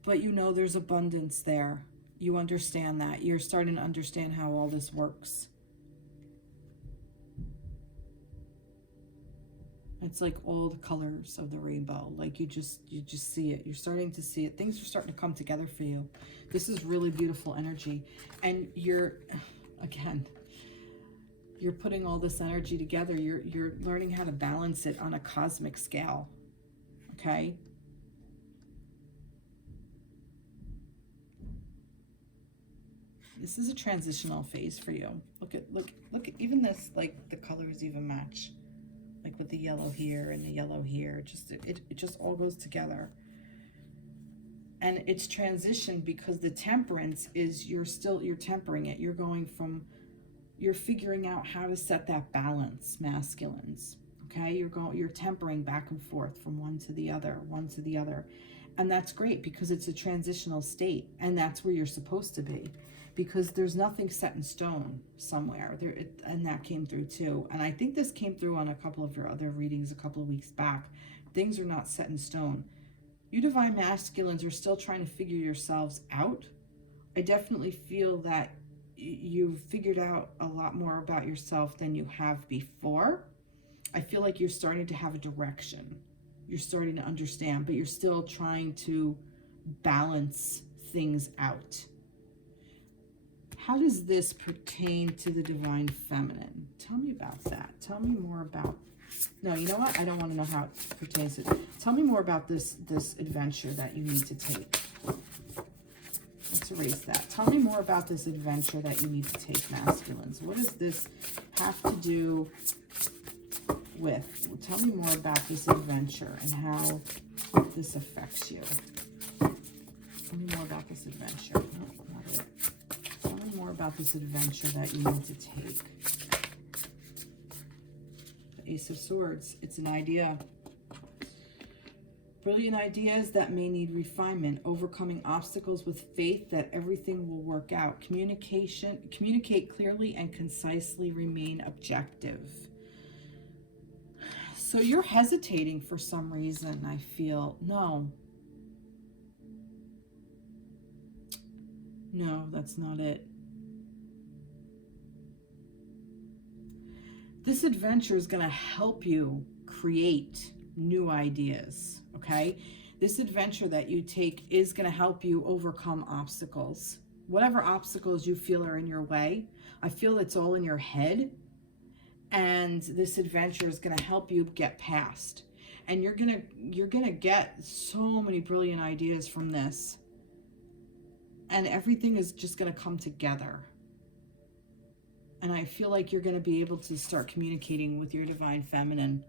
But you know there's abundance there. You understand that. You're starting to understand how all this works. It's like all the colors of the rainbow. Like you just see it. You're starting to see it. Things are starting to come together for you. This is really beautiful energy. And you're, again, you're putting all this energy together. You're learning how to balance it on a cosmic scale. Okay? This is a transitional phase for you. Look at even this, like the colors even match. Like with the yellow here and the yellow here, it just all goes together. And it's transition because the temperance is you're tempering it. You're going from, you're figuring out how to set that balance, masculines. Okay, you're tempering back and forth from one to the other. And that's great because it's a transitional state, and that's where you're supposed to be. Because there's nothing set in stone somewhere there, and that came through too. And I think this came through on a couple of your other readings a couple of weeks back. Things are not set in stone. You divine masculines are still trying to figure yourselves out. I definitely feel that you've figured out a lot more about yourself than you have before. I feel like you're starting to have a direction. You're starting to understand, but you're still trying to balance things out. How does this pertain to the divine feminine? Tell me about that. Tell me more about... No, you know what? I don't want to know how it pertains to... Tell me more about this adventure that you need to take. Let's erase that. Tell me more about this adventure that you need to take, masculines. What does this have to do with? Tell me more about this adventure and how this affects you. Tell me more about this adventure. No, not it. Tell me more about this adventure that you need to take. The Ace of Swords. It's an idea. Brilliant ideas that may need refinement. Overcoming obstacles with faith that everything will work out. Communicate clearly and concisely. Remain objective. So you're hesitating for some reason, I feel. No, that's not it. This adventure is going to help you create new ideas, okay? This adventure that you take is going to help you overcome obstacles. Whatever obstacles you feel are in your way, I feel it's all in your head. And this adventure is going to help you get past. And you're gonna get so many brilliant ideas from this. And everything is just going to come together. And I feel like you're going to be able to start communicating with your divine feminine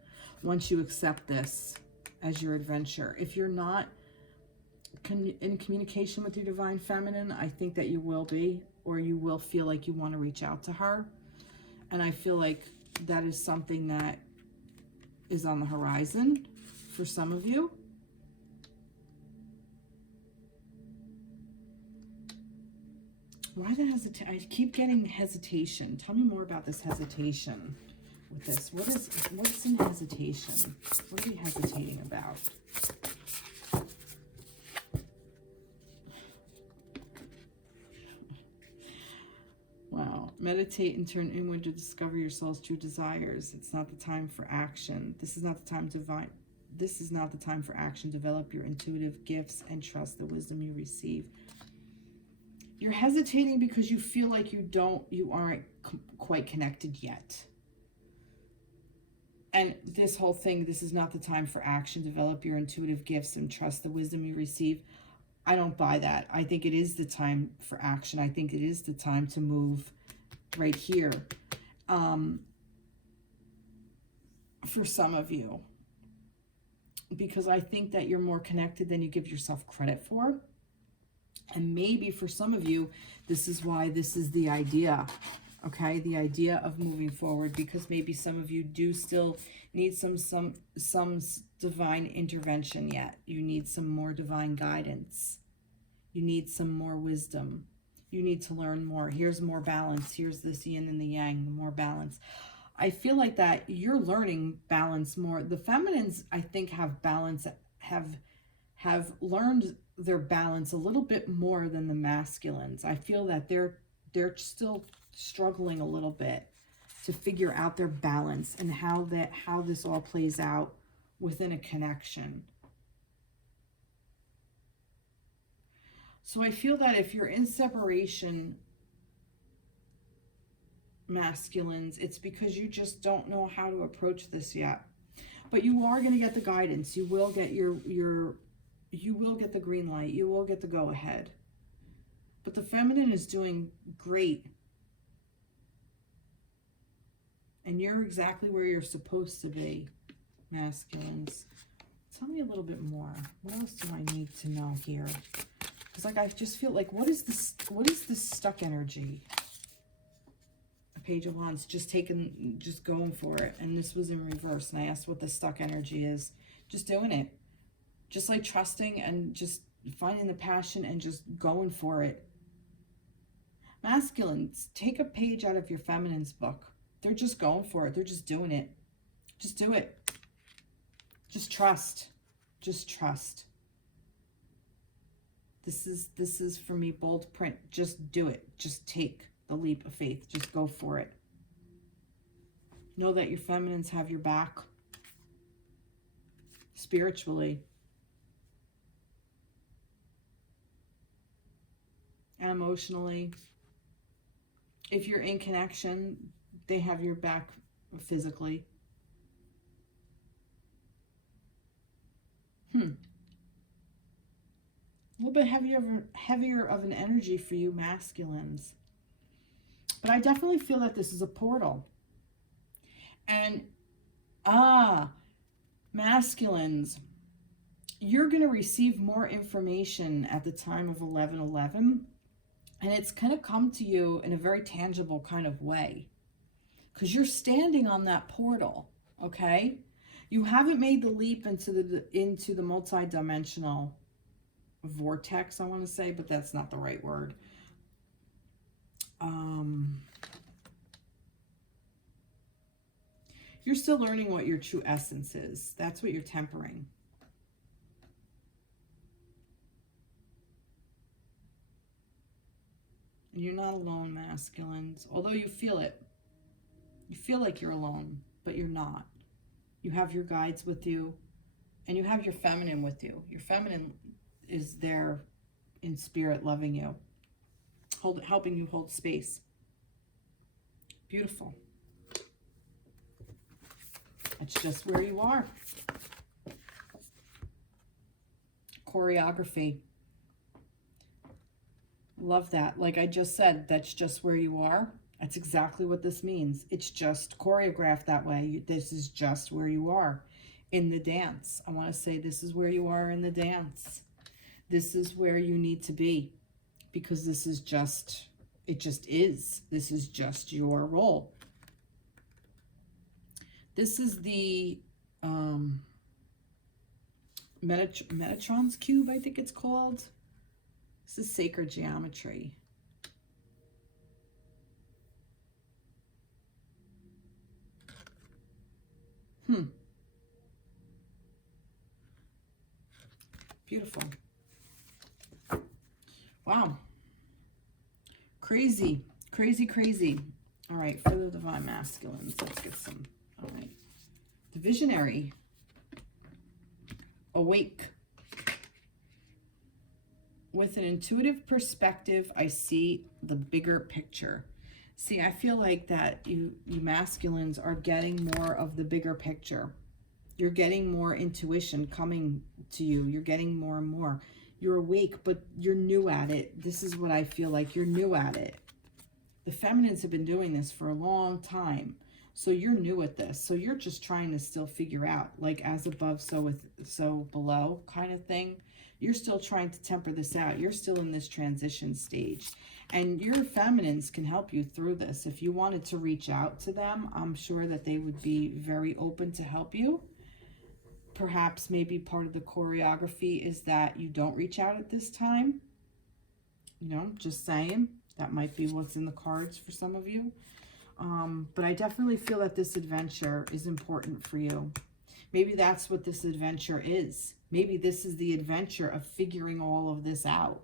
once you accept this as your adventure. If you're not in communication with your divine feminine, I think that you will be, or you will feel like you want to reach out to her. And I feel like that is something that is on the horizon for some of you. Why the hesitation? I keep getting hesitation. Tell me more about this hesitation with this. What's in hesitation? What are you hesitating about? Wow. Meditate and turn inward to discover your soul's true desires. It's not the time for action. This is not the time to This is not the time for action. Develop your intuitive gifts and trust the wisdom you receive. You're hesitating because you feel like you aren't quite connected yet. And this whole thing, this is not the time for action. Develop your intuitive gifts and trust the wisdom you receive. I don't buy that. I think it is the time for action. I think it is the time to move right here. For some of you. Because I think that you're more connected than you give yourself credit for. And maybe for some of you, this is why this is the idea, okay? The idea of moving forward, because maybe some of you do still need some divine intervention yet. You need some more divine guidance. You need some more wisdom. You need to learn more. Here's more balance. Here's this yin and the yang, more balance. I feel like that you're learning balance more. The feminines, I think, have balance, have learned their balance a little bit more than the masculines. I feel that they're still struggling a little bit to figure out their balance and how this all plays out within a connection. So I feel that if you're in separation, masculines, it's because you just don't know how to approach this yet. But you are going to get the guidance. You will get you will get the green light. You will get the go ahead. But the feminine is doing great. And you're exactly where you're supposed to be, masculines. Tell me a little bit more. What else do I need to know here? Because like I just feel like, what is this stuck energy? A Page of Wands, just going for it. And this was in reverse. And I asked what the stuck energy is. Just doing it. Just like trusting and just finding the passion and just going for it. Masculines, take a page out of your feminine's book. They're just going for it. They're just doing it. Just do it. Just trust. Just trust. This is for me, bold print. Just do it. Just take the leap of faith. Just go for it. Know that your feminines have your back spiritually and emotionally. If you're in connection, they have your back physically. A little bit heavier of an energy for you masculines. But I definitely feel that this is a portal. And, masculines, you're going to receive more information at the time of 11/11. And it's going to come to you in a very tangible kind of way. Because you're standing on that portal, okay? You haven't made the leap into the multi-dimensional vortex, I want to say, but that's not the right word. You're still learning what your true essence is. That's what you're tempering. And you're not alone, masculines. Although you feel it. You feel like you're alone, but you're not. You have your guides with you, and you have your feminine with you. Your feminine is there in spirit, loving you, helping you hold space. Beautiful. It's just where you are. Choreography. Love that. Like I just said, that's just where you are. That's exactly what this means. It's just choreographed that way. This is just where you are in the dance. I want to say this is where you are in the dance. This is where you need to be, because this is just, it just is. This is just your role. This is the Metatron's cube, I think it's called. This is sacred geometry. Beautiful. Wow. Crazy, crazy, crazy. All right, for the divine masculines, let's get some. All right. The visionary. Awake. With an intuitive perspective, I see the bigger picture. See, I feel like that you masculines are getting more of the bigger picture. You're getting more intuition coming to you. You're getting more and more. You're awake, but you're new at it. This is what I feel like. You're new at it. The feminines have been doing this for a long time. So you're new at this. So you're just trying to still figure out, like as above, so below kind of thing. You're still trying to temper this out. You're still in this transition stage. And your feminines can help you through this. If you wanted to reach out to them, I'm sure that they would be very open to help you. Perhaps maybe part of the choreography is that you don't reach out at this time. You know, just saying. That might be what's in the cards for some of you. But I definitely feel that this adventure is important for you. Maybe that's what this adventure is. Maybe this is the adventure of figuring all of this out.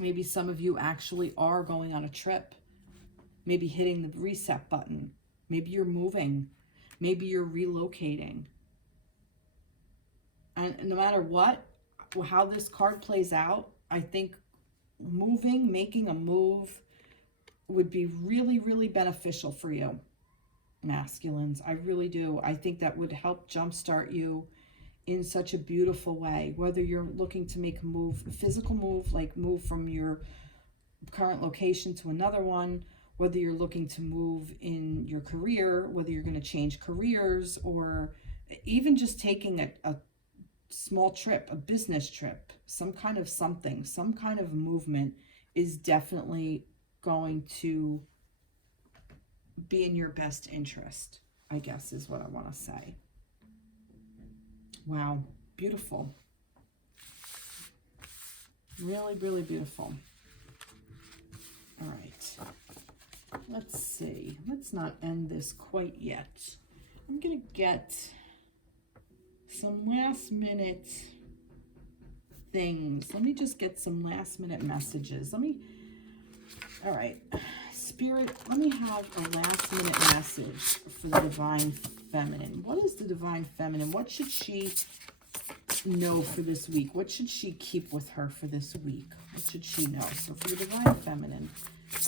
Maybe some of you actually are going on a trip. Maybe hitting the reset button. Maybe you're moving. Maybe you're relocating. And no matter what, how this card plays out, I think moving, making a move would be really, really beneficial for you, masculines. I really do. I think that would help jumpstart you in such a beautiful way. Whether you're looking to make a move, a physical move, like move from your current location to another one, whether you're looking to move in your career, whether you're going to change careers, or even just taking a small trip, a business trip, some kind of something, some kind of movement is definitely going to be in your best interest, I guess is what I want to say. Wow, beautiful. Really, really beautiful. All right. Let's see. Let's not end this quite yet. I'm going to get some last minute things. Let me just get some last minute messages. All right, Spirit, let me have a last minute message for the Divine Feminine. What is the Divine Feminine? What should she know for this week? What should she keep with her for this week? What should she know? So for the Divine Feminine,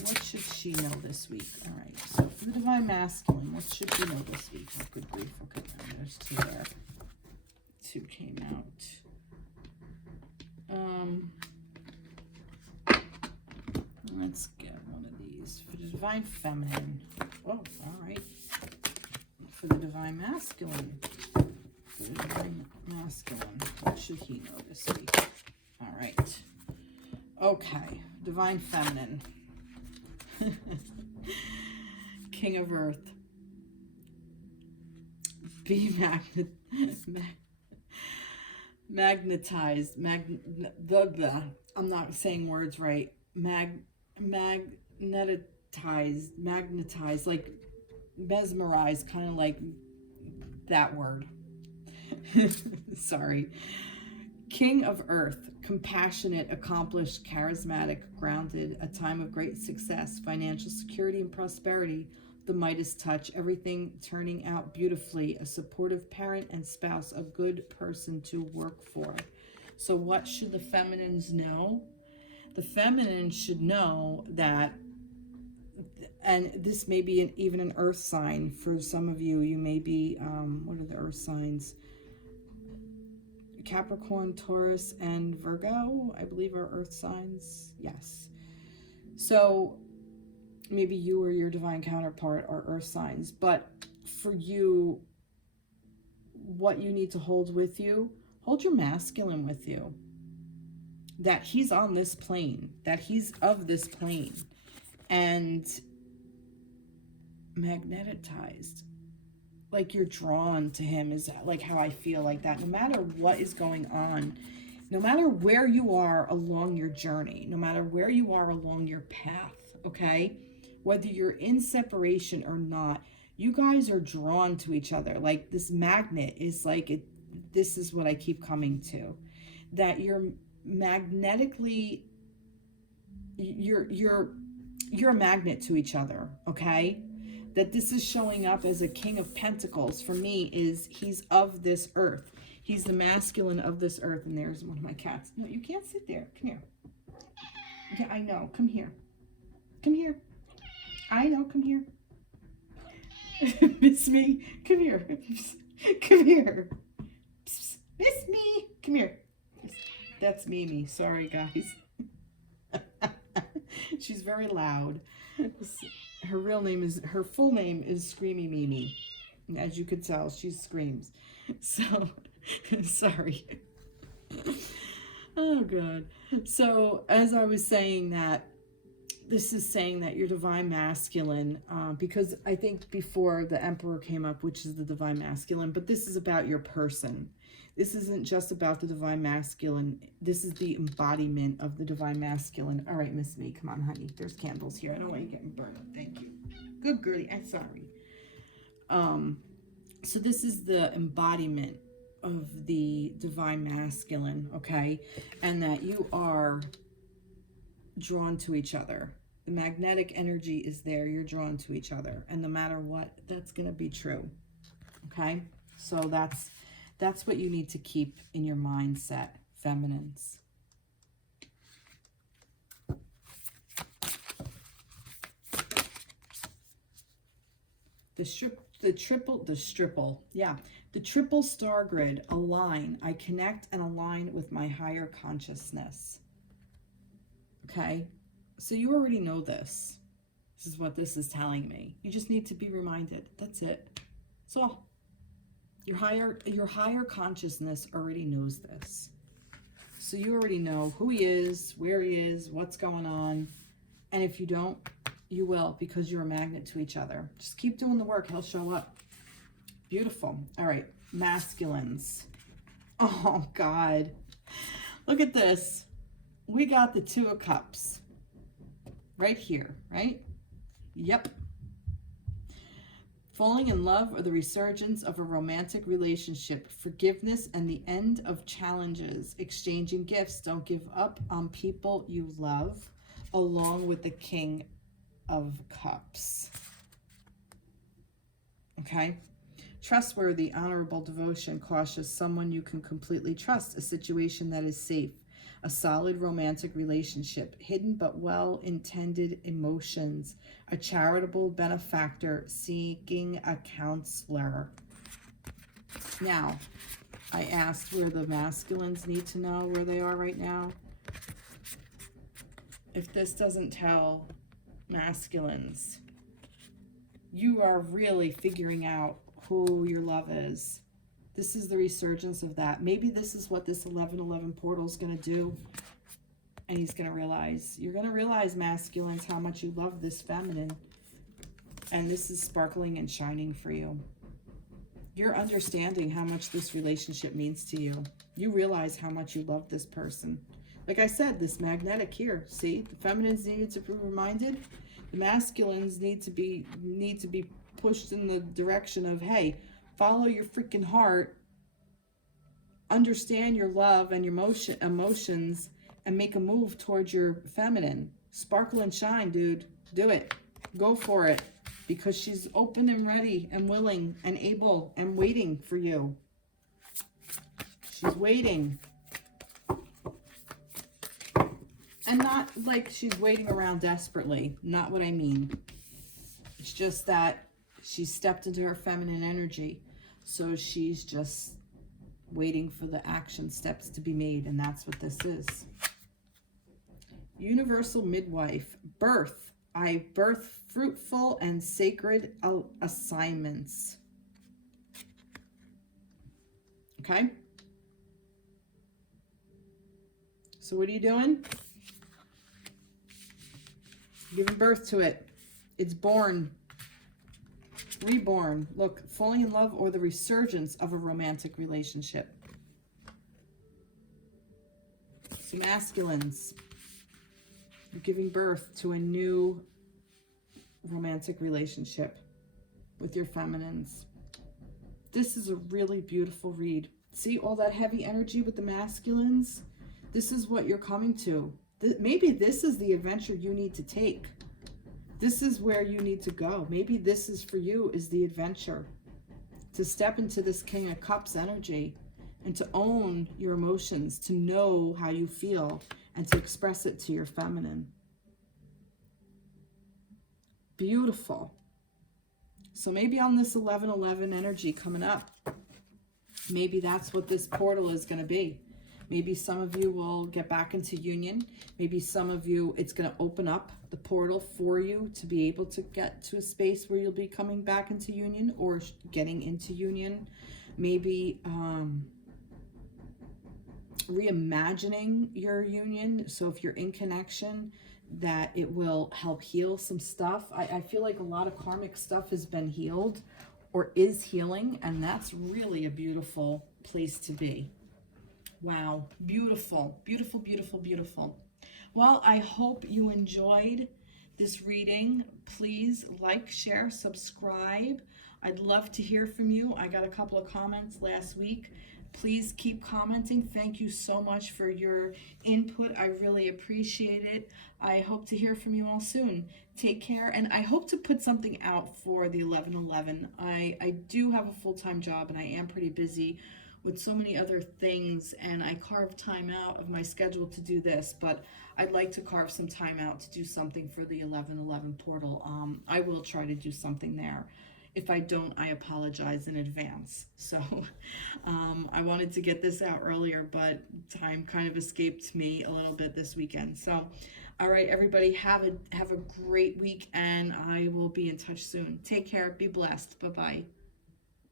what should she know this week? All right, so for the Divine Masculine, what should she know this week? Oh, good grief. Okay, there's 2 there. 2 came out. Let's get one of these. For the Divine Feminine. Oh, all right. For the Divine Masculine. For the Divine Masculine, what should he know this week? All right. Okay. Divine Feminine. King of Earth. Be magnetized. I'm not saying words right. Magnetized, like mesmerized, kind of like that word. Sorry. King of Earth, compassionate, accomplished, charismatic, grounded, a time of great success, financial security and prosperity, the Midas touch, everything turning out beautifully, a supportive parent and spouse, a good person to work for. So what should the feminines know? The feminine should know that, and this may be even an earth sign for some of you. You may be, what are the earth signs? Capricorn, Taurus, and Virgo, I believe, are earth signs. Yes. So maybe you or your divine counterpart are earth signs. But for you, what you need to hold with you, hold your masculine with you. That he's on this plane, that he's of this plane, and magnetized, like you're drawn to him, is like how I feel like that. No matter what is going on, no matter where you are along your journey, no matter where you are along your path, okay, whether you're in separation or not, you guys are drawn to each other. Like this magnet is like it. This is what I keep coming to, that you're magnetically, you're a magnet to each other, okay? That this is showing up as a King of Pentacles for me is he's of this earth. He's the masculine of this earth. And there's one of my cats. No, you can't sit there. Come here. Yeah, I know. Come here. Come here. I know. Come here. Miss me. Come here. Come here. Miss me. Come here. That's Mimi. Sorry, guys. She's very loud. Her full name is Screamy Mimi. As you could tell, she screams. So, sorry. Oh, God. So, as I was saying that, this is saying that your divine masculine, because I think before the Emperor came up, which is the divine masculine, but this is about your person. This isn't just about the divine masculine. This is the embodiment of the divine masculine. All right, Miss Me, come on, honey. There's candles here. I don't want you getting burned up. Thank you. Good girlie. I'm sorry. So this is the embodiment of the divine masculine, okay? And that you are drawn to each other. The magnetic energy is there. You're drawn to each other. And no matter what, that's going to be true, okay? So that's what you need to keep in your mindset, feminines. The triple star grid, align. I connect and align with my higher consciousness. Okay, so you already know this. This is what this is telling me. You just need to be reminded. That's it. That's all. Your higher consciousness already knows this. So you already know who he is, where he is, what's going on. And if you don't, you will, because you're a magnet to each other. Just keep doing the work. He'll show up. Beautiful. All right. Masculines. Oh, God. Look at this. We got the 2 of Cups. Right here, right? Yep. Falling in love or the resurgence of a romantic relationship. Forgiveness and the end of challenges. Exchanging gifts. Don't give up on people you love. Along with the King of Cups. Okay? Trustworthy, honorable, devotion, cautious, someone you can completely trust, a situation that is safe, a solid romantic relationship, hidden but well-intended emotions, a charitable benefactor, seeking a counselor. Now, I asked where the masculines need to know where they are right now. If this doesn't tell masculines, you are really figuring out who your love is. This is the resurgence of that. Maybe this is what this 1111 portal is going to do. And he's going to realize, you're going to realize, masculines, how much you love this feminine. And this is sparkling and shining for you. You're understanding how much this relationship means to you. You realize how much you love this person. Like I said, this magnetic here, see? The feminines need to be reminded. The masculines need to be pushed in the direction of, hey, follow your freaking heart, understand your love and your emotions, and make a move towards your feminine. Sparkle and shine, dude. Do it. Go for it. Because she's open and ready and willing and able and waiting for you. She's waiting. And not like she's waiting around desperately. Not what I mean. It's just that she's stepped into her feminine energy. So she's just waiting for the action steps to be made. And that's what this is. Universal midwife. Birth. I birth fruitful and sacred assignments. Okay? So what are you doing? Giving birth to it. It's born. Reborn. Look, falling in love or the resurgence of a romantic relationship. So masculines, you're giving birth to a new romantic relationship with your feminines. This is a really beautiful read. See all that heavy energy with the masculines? This is what you're coming to. Maybe this is the adventure you need to take. This is where you need to go. Maybe this is for you, is the adventure. To step into this King of Cups energy and to own your emotions, to know how you feel and to express it to your feminine. Beautiful. So maybe on this 1111 energy coming up, maybe that's what this portal is going to be. Maybe some of you will get back into union. Maybe some of you, it's going to open up the portal for you to be able to get to a space where you'll be coming back into union or getting into union. Maybe reimagining your union. So if you're in connection, that it will help heal some stuff. I feel like a lot of karmic stuff has been healed or is healing, and that's really a beautiful place to be. Wow, beautiful, beautiful, beautiful, beautiful. Well, I hope you enjoyed this reading. Please like, share, subscribe. I'd love to hear from you. I got a couple of comments last week. Please keep commenting. Thank you so much for your input. I really appreciate it. I hope to hear from you all soon. Take care, and I hope to put something out for the 1111. I do have a full-time job, and I am pretty busy with so many other things, and I carve time out of my schedule to do this, but I'd like to carve some time out to do something for the 1111 portal. I will try to do something there. If I don't, I apologize in advance. So I wanted to get this out earlier, but time kind of escaped me a little bit this weekend. So, all right, everybody, have a great week, and I will be in touch soon. Take care. Be blessed. Bye-bye.